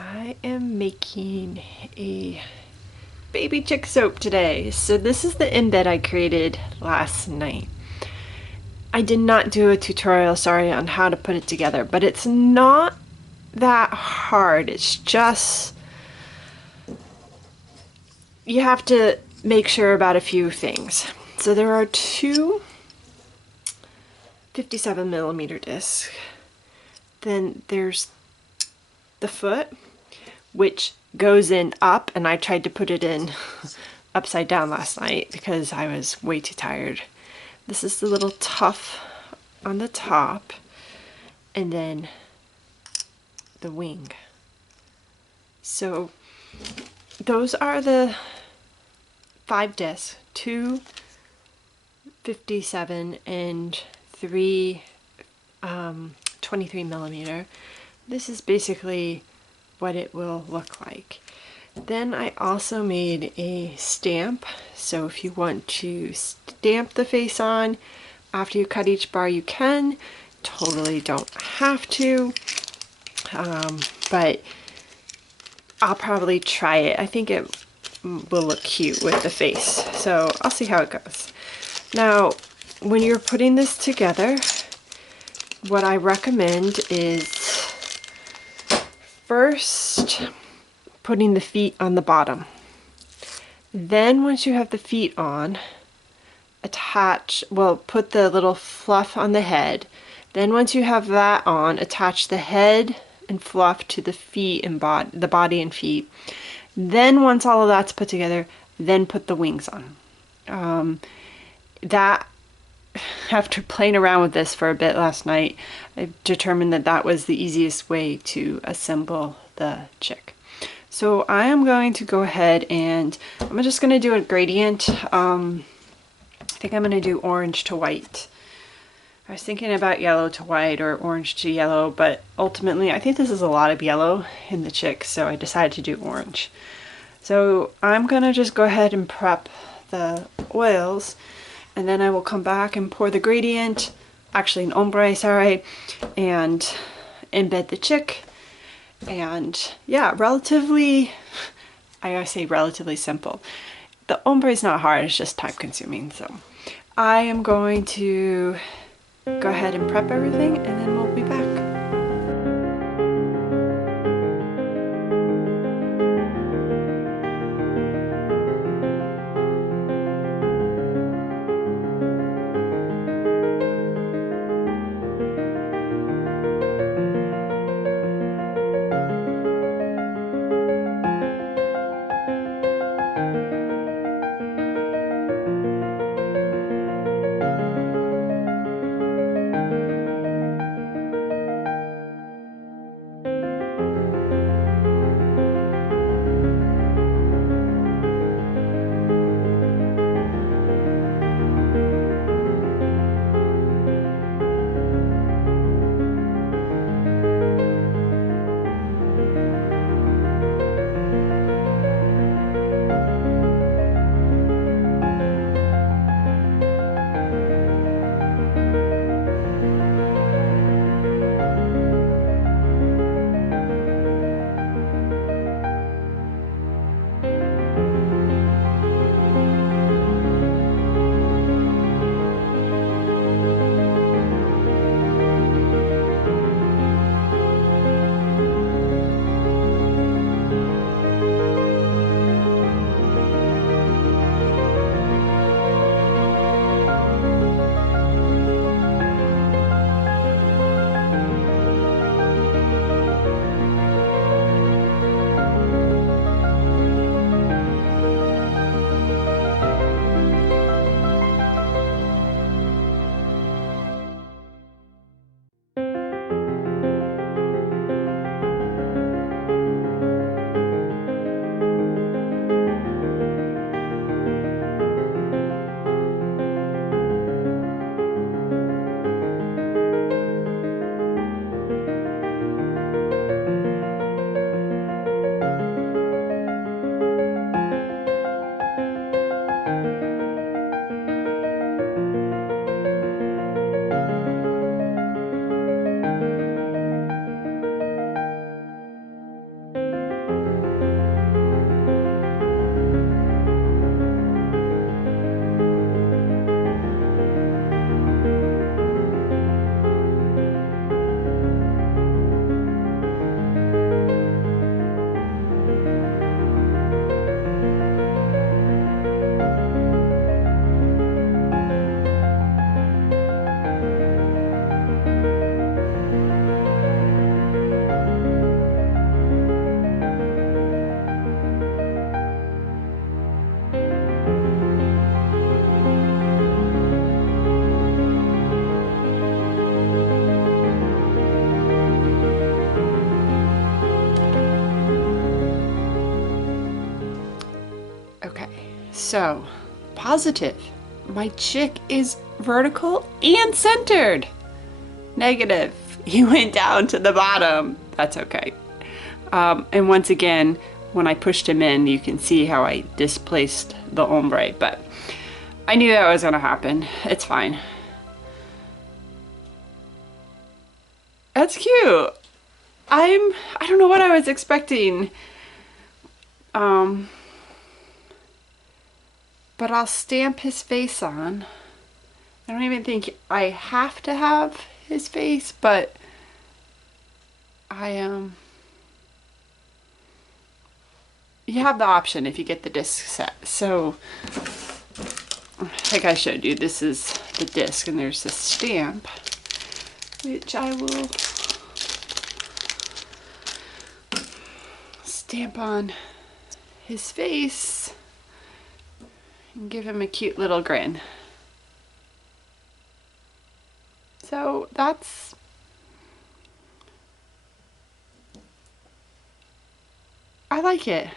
I am making a baby chick soap today. So this is the embed I created last night. I did not do a tutorial, sorry, on how to put it together, but it's not that hard. It's just you have to make sure about a few things. So there are two 57mm discs. Then there's the foot, which goes in up, and I tried to put it in upside down last night because I was way too tired. This is the little tuff on the top, and then the wing. So those are the 5 discs, 2 57 and 3 23mm. This is basically what it will look like. Then I also made a stamp, so if you want to stamp the face on after you cut each bar, you can. Totally don't have to, but I'll probably try it. I think it will look cute with the face, so I'll see how it goes. Now, when you're putting this together, what I recommend is first putting the feet on the bottom. Then once you have the feet on, put the little fluff on the head. Then once you have that on, attach the head and fluff to the feet and the body and feet. Then once all of that's put together, then put the wings on. After playing around with this for a bit last night, I determined that that was the easiest way to assemble the chick. So I am going to go ahead and I'm just going to do a gradient. I think I'm going to do orange to white. I was thinking about yellow to white or orange to yellow, but ultimately I think this is a lot of yellow in the chick, so I decided to do orange. So I'm going to just go ahead and prep the oils, and then I will come back and pour the gradient, actually an ombre, sorry, and embed the chick. And yeah, I gotta say relatively simple. The ombre is not hard, it's just time consuming. So I am going to go ahead and prep everything, and then we'll be back. So, positive. My chick is vertical and centered. Negative. He went down to the bottom. That's okay. And once again, when I pushed him in, you can see how I displaced the ombre, but I knew that was gonna happen. It's fine. That's cute. I don't know what I was expecting. But I'll stamp his face on. I don't even think I have to have his face, but you have the option if you get the disc set. So, like I showed you, this is the disc and there's the stamp, which I will stamp on his face and give him a cute little grin. So that's I like it.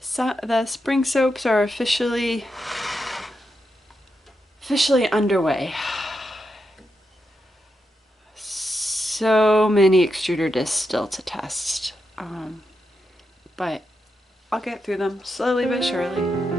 So the spring soaps are officially underway. So many extruder discs still to test, but I'll get through them slowly but surely.